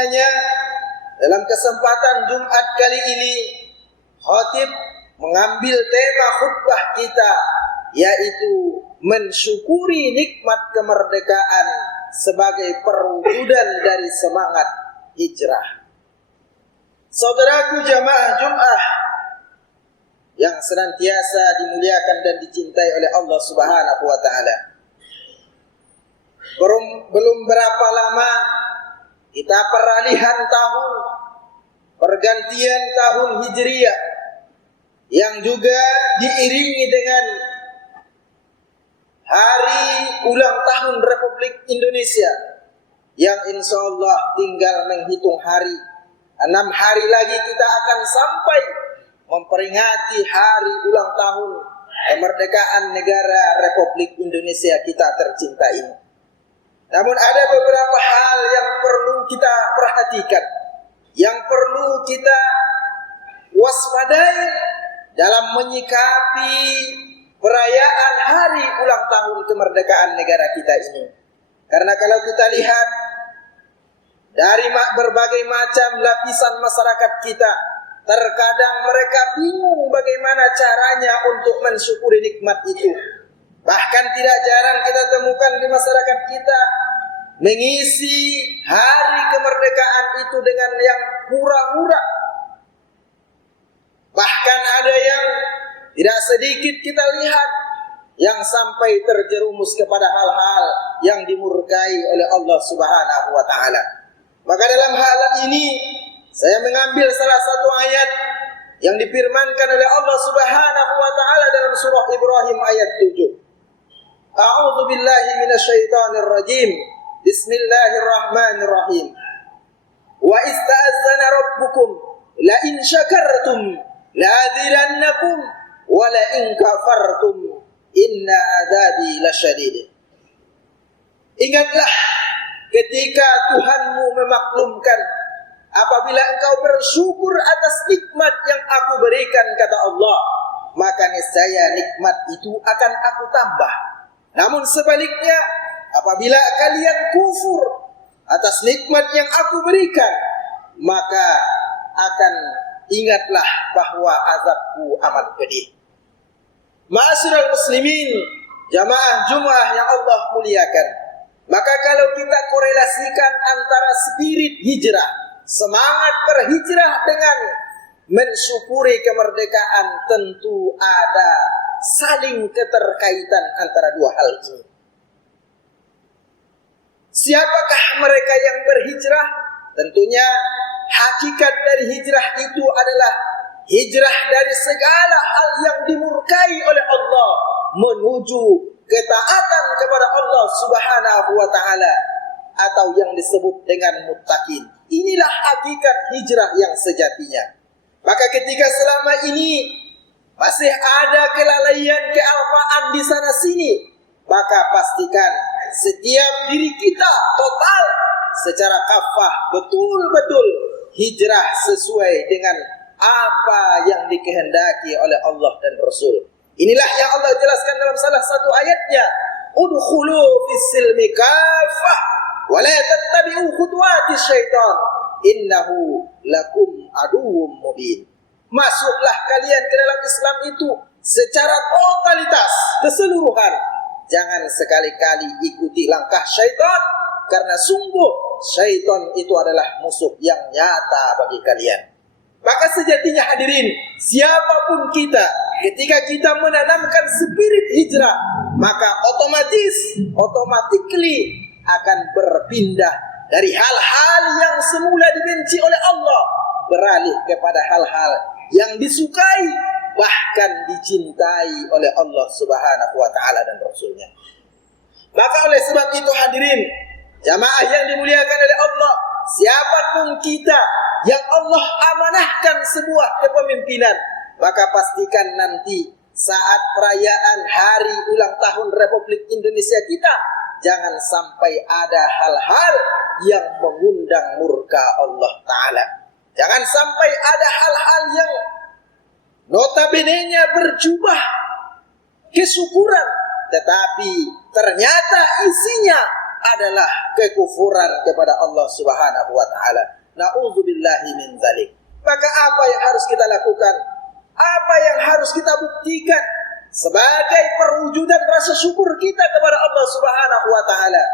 karenanya dalam kesempatan Jumat kali ini khatib mengambil tema khutbah kita, yaitu mensyukuri nikmat kemerdekaan sebagai perwujudan dari semangat hijrah. Saudaraku jamaah Jumat yang senantiasa dimuliakan dan dicintai oleh Allah Subhanahu wa taala. Belum berapa lama kita peralihan tahun, pergantian tahun Hijriah yang juga diiringi dengan hari ulang tahun Republik Indonesia yang insya Allah tinggal menghitung hari. 6 hari lagi kita akan sampai memperingati hari ulang tahun kemerdekaan negara Republik Indonesia kita tercinta ini. Namun ada beberapa hal yang perlu kita perhatikan, yang perlu kita waspadai dalam menyikapi perayaan hari ulang tahun kemerdekaan negara kita ini. Karena kalau kita lihat dari berbagai macam lapisan masyarakat kita, terkadang mereka bingung bagaimana caranya untuk mensyukuri nikmat itu. Bahkan tidak jarang kita temukan di masyarakat kita mengisi hari kemerdekaan itu dengan yang hura-hura. Bahkan ada yang tidak sedikit kita lihat yang sampai terjerumus kepada hal-hal yang dimurkai oleh Allah Subhanahu wa taala. Maka dalam hal ini saya mengambil salah satu ayat yang difirmankan oleh Allah Subhanahu wa taala dalam surah Ibrahim ayat 7. A'udzu billahi minasyaitonir rajim. Bismillahirrahmanirrahim. Wa ista'azzana rabbukum la in syakartum la azidannakum wa la in kafartum inna adzabi lasyadid. Ingatlah ketika Tuhanmu memaklumkan apabila engkau bersyukur atas nikmat yang aku berikan, kata Allah, maka niscaya nikmat itu akan aku tambah. Namun sebaliknya, apabila kalian kufur atas nikmat yang aku berikan, maka akan ingatlah bahwa azabku amat pedih. Ma'asyiral muslimin, jamaah Jumat yang Allah muliakan. Maka kalau kita korelasikan antara spirit hijrah, semangat berhijrah dengan mensyukuri kemerdekaan, tentu ada saling keterkaitan antara dua hal ini. Siapakah mereka yang berhijrah? Tentunya hakikat dari hijrah itu adalah hijrah dari segala hal yang dimurkai oleh Allah menuju ketaatan kepada Allah Subhanahu wa taala, atau yang disebut dengan muttaqin. Inilah hakikat hijrah yang sejatinya. Maka ketika selama ini masih ada kelalaian, kealpaan di sana sini, maka pastikan setiap diri kita total secara kafah betul-betul hijrah sesuai dengan apa yang dikehendaki oleh Allah dan Rasul. Inilah yang Allah jelaskan dalam salah satu ayatnya, udkhulu fis-silmi kafah wa la tattabi'u khutuwatis syaitan innahu lakum aduwwum mubin. Masuklah kalian ke dalam Islam itu secara totalitas, keseluruhan. Jangan sekali-kali ikuti langkah syaitan, karena sungguh syaitan itu adalah musuh yang nyata bagi kalian. Maka sejatinya hadirin, siapapun kita, ketika kita menanamkan spirit hijrah, maka automatically akan berpindah dari hal-hal yang semula dibenci oleh Allah, beralih kepada hal-hal yang disukai, bahkan dicintai oleh Allah Subhanahu wa taala dan Rasulnya. Maka oleh sebab itu hadirin, jamaah yang dimuliakan oleh Allah, siapapun kita yang Allah amanahkan sebuah kepemimpinan, maka pastikan nanti saat perayaan hari ulang tahun Republik Indonesia kita, jangan sampai ada hal-hal yang mengundang murka Allah Ta'ala. Jangan sampai ada hal-hal yang notabene-nya berjubah kesyukuran, tetapi ternyata isinya adalah kekufuran kepada Allah Subhanahu wa taala. Na'udzubillahi min dzalik. Maka apa yang harus kita lakukan? Apa yang harus kita buktikan sebagai perwujudan rasa syukur kita kepada Allah Subhanahu wa taala?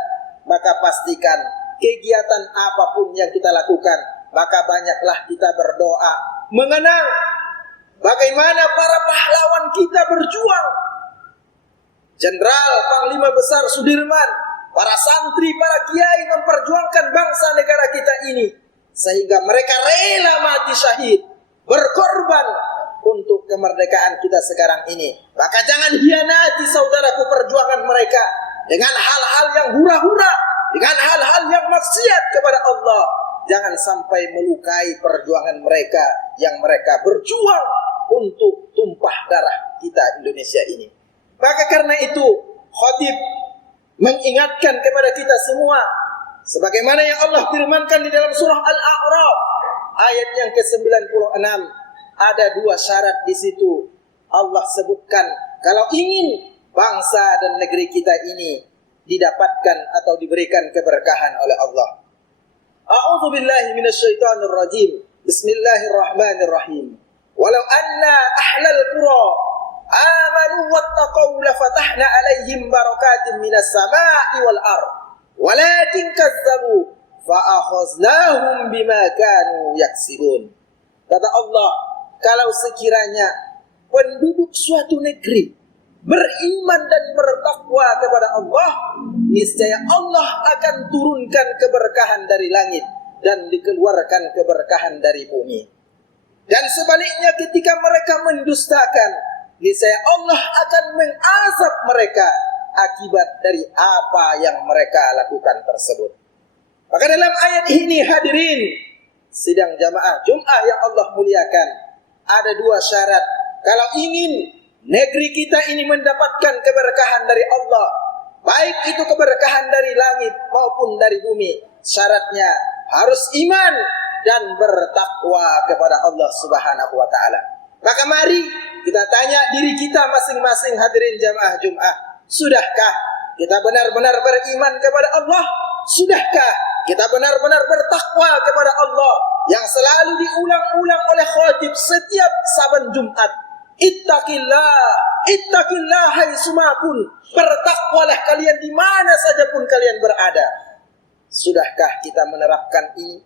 Maka pastikan kegiatan apapun yang kita lakukan, maka banyaklah kita berdoa, mengenang bagaimana para pahlawan kita berjuang. Jenderal Panglima Besar Sudirman, para santri, para kiai memperjuangkan bangsa negara kita ini, sehingga mereka rela mati syahid, berkorban untuk kemerdekaan kita sekarang ini. Maka jangan hianati saudaraku perjuangan mereka dengan hal-hal yang hura-hura, dengan hal-hal yang maksiat kepada Allah. Jangan sampai melukai perjuangan mereka yang mereka berjuang untuk tumpah darah kita Indonesia ini. Maka karena itu khatib mengingatkan kepada kita semua, sebagaimana yang Allah firmankan di dalam surah Al-A'raf ayat yang ke-96, ada dua syarat di situ. Allah sebutkan kalau ingin bangsa dan negeri kita ini didapatkan atau diberikan keberkahan oleh Allah. A'udzu billahi minasyaitonir rajim. Bismillahirrahmanirrahim. Walau anna ahlal qura amanu wattaqau lafatahna alaihim barakatin minas sama'i wal ard. Walakin kazzabu fa akhaznahum bima kanu yaksibun. Kata Allah, kalau sekiranya penduduk suatu negeri beriman dan bertakwa kepada Allah, niscaya Allah akan turunkan keberkahan dari langit dan dikeluarkan keberkahan dari bumi. Dan sebaliknya ketika mereka mendustakan, niscaya Allah akan mengazab mereka akibat dari apa yang mereka lakukan tersebut. Maka dalam ayat ini hadirin sidang jamaah Jum'ah yang Allah muliakan, ada dua syarat kalau ingin negeri kita ini mendapatkan keberkahan dari Allah, baik itu keberkahan dari langit maupun dari bumi. Syaratnya harus iman dan bertakwa kepada Allah Subhanahu wa taala. Maka mari kita tanya diri kita masing-masing hadirin jamaah Jum'ah, sudahkah kita benar-benar beriman kepada Allah? Sudahkah kita benar-benar bertakwa kepada Allah yang selalu diulang-ulang oleh khatib setiap saban Jumat? Ittaqillah, ittaqillah haitsumakun. Bertakwalah kalian di mana saja pun kalian berada. Sudahkah kita menerapkan ini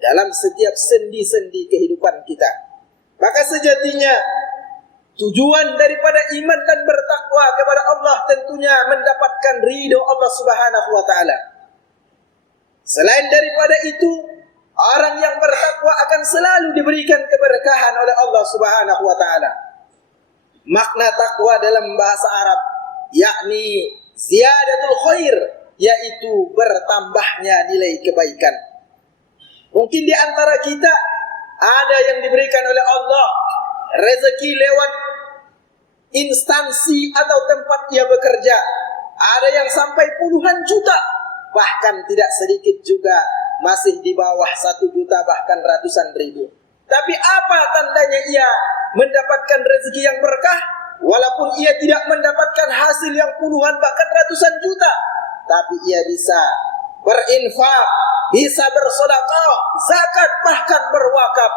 dalam setiap sendi-sendi kehidupan kita? Maka sejatinya tujuan daripada iman dan bertakwa kepada Allah tentunya mendapatkan ridho Allah Subhanahu wa taala. Selain daripada itu, orang yang bertakwa akan selalu diberikan keberkahan oleh Allah Subhanahu wa taala. Makna takwa dalam bahasa Arab yakni ziyadatul khair, yaitu bertambahnya nilai kebaikan. Mungkin di antara kita ada yang diberikan oleh Allah rezeki lewat instansi atau tempat ia bekerja. Ada yang sampai puluhan juta, bahkan tidak sedikit juga masih di bawah 1 juta, bahkan ratusan ribu. Tapi apa tandanya ia mendapatkan rezeki yang berkah? Walaupun ia tidak mendapatkan hasil yang puluhan bahkan ratusan juta, tapi ia bisa berinfak, bisa bersedekah, zakat, bahkan berwakaf,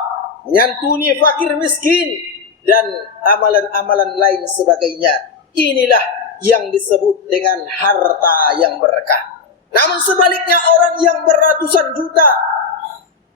menyantuni fakir miskin, dan amalan-amalan lain sebagainya. Inilah yang disebut dengan harta yang berkah. Namun sebaliknya orang yang beratusan juta,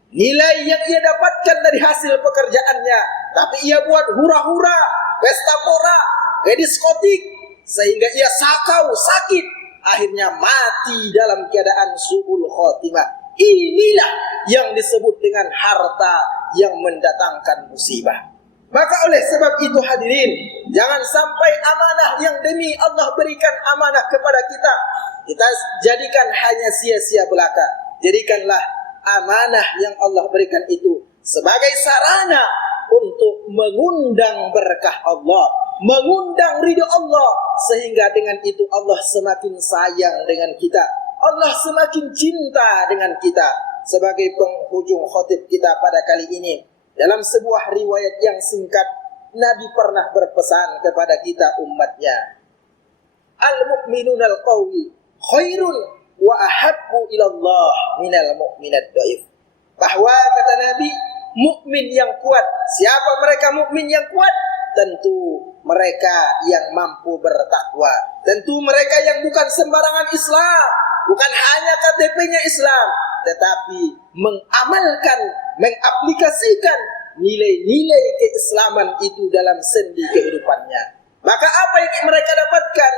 nilai yang ia dapatkan dari hasil pekerjaannya, tapi ia buat hura-hura, pesta pora, ke diskotik, sehingga ia sakau, sakit, akhirnya mati dalam keadaan su'ul khotimah. Inilah yang disebut dengan harta yang mendatangkan musibah. Maka oleh sebab itu hadirin, jangan sampai amanah yang demi Allah berikan amanah kepada kita jadikan hanya sia-sia belaka. Jadikanlah amanah yang Allah berikan itu sebagai sarana untuk mengundang berkah Allah, mengundang ridho Allah, sehingga dengan itu Allah semakin sayang dengan kita, Allah semakin cinta dengan kita. Sebagai penghujung khotib kita pada kali ini, dalam sebuah riwayat yang singkat, Nabi pernah berpesan kepada kita umatnya, al-mu'minun al-qawi khairun wa ahabbu ilallah minal mu'minad dhaif. Bahwa kata Nabi, mukmin yang kuat, siapa mereka mukmin yang kuat? Tentu mereka yang mampu bertakwa, tentu mereka yang bukan sembarangan Islam, bukan hanya KTP-nya Islam, tetapi mengamalkan, mengaplikasikan nilai-nilai keislaman itu dalam sendi kehidupannya. Maka apa yang mereka dapatkan?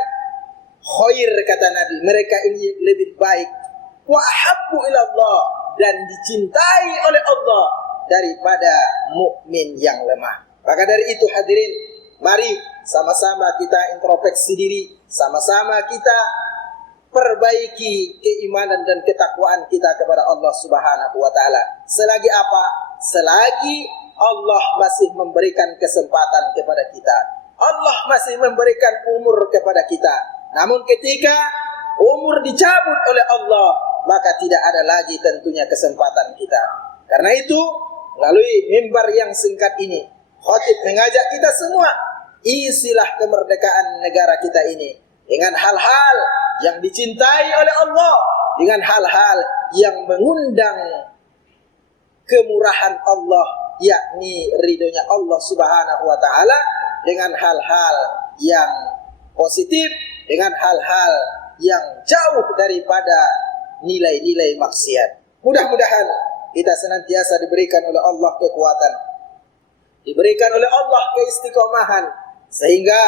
Khair, kata Nabi, mereka ini lebih baik, wa ahabbu ilallah, dan dicintai oleh Allah daripada mukmin yang lemah. Maka dari itu hadirin, mari sama-sama kita introspeksi diri, sama-sama kita perbaiki keimanan dan ketakwaan kita kepada Allah Subhanahu wa taala. Selagi apa? Selagi Allah masih memberikan kesempatan kepada kita, Allah masih memberikan umur kepada kita. Namun ketika umur dicabut oleh Allah, maka tidak ada lagi tentunya kesempatan kita. Karena itu, melalui mimbar yang singkat ini, khatib mengajak kita semua, isilah kemerdekaan negara kita ini dengan hal-hal yang dicintai oleh Allah, dengan hal-hal yang mengundang kemurahan Allah, yakni ridhonya Allah Subhanahu wa taala, dengan hal-hal yang positif, dengan hal-hal yang jauh daripada nilai-nilai maksiat. Mudah-mudahan kita senantiasa diberikan oleh Allah kekuatan, diberikan oleh Allah keistiqomahan, sehingga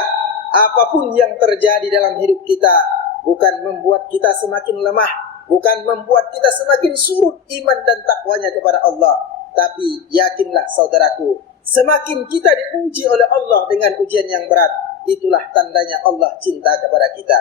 apapun yang terjadi dalam hidup kita bukan membuat kita semakin lemah, bukan membuat kita semakin surut iman dan takwanya kepada Allah. Tapi yakinlah saudaraku, semakin kita diuji oleh Allah dengan ujian yang berat, itulah tandanya Allah cinta kepada kita.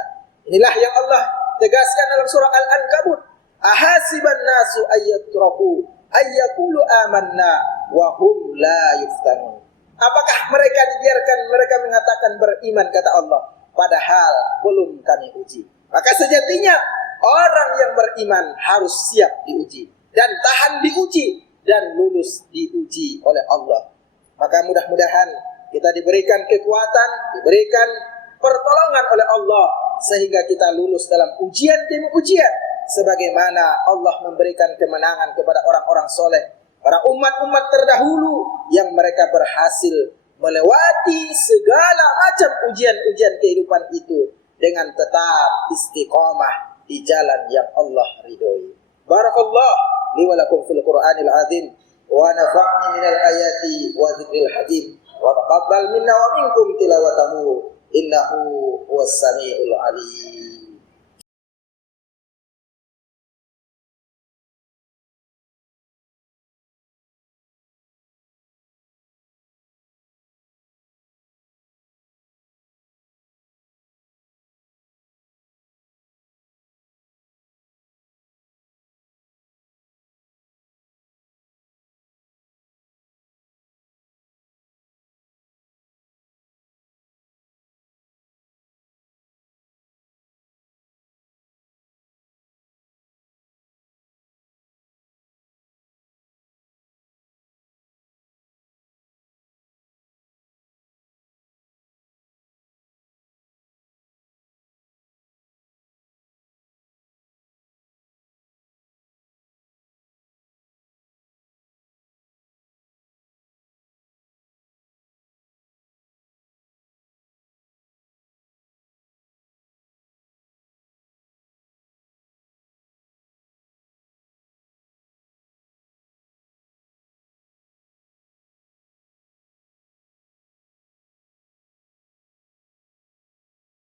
Inilah yang Allah tegaskan dalam surah Al-Ankabut, ahasiban nasu ayyatraku ayyakulu amanna wa hum la yuftanun. Apakah mereka dibiarkan mereka mengatakan beriman, kata Allah, padahal belum kami uji. Maka sejatinya orang yang beriman harus siap diuji dan tahan diuji dan lulus diuji oleh Allah. Maka mudah-mudahan kita diberikan kekuatan, diberikan pertolongan oleh Allah, sehingga kita lulus dalam ujian demi ujian, sebagaimana Allah memberikan kemenangan kepada orang-orang soleh, para umat-umat terdahulu yang mereka berhasil melewati segala macam ujian-ujian kehidupan itu dengan tetap istiqamah di jalan yang Allah ridhoi. Barakallah li wa lakum fil Qur'anil azim wa nafa'ni minal ayati wa dzikril hakim wa taqabbal minna wa minkum tilawatahu innahu huwas samiul alim.